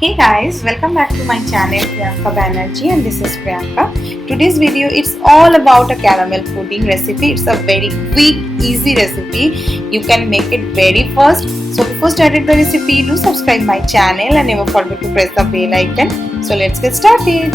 Hey guys, welcome back to my channel Priyanka Banerjee, and this is Priyanka. Today's video it's all about a caramel pudding recipe. It's a very quick, easy recipe. You can make it very fast. So before starting the recipe, do subscribe my channel and never forget to press the bell icon. So let's get started.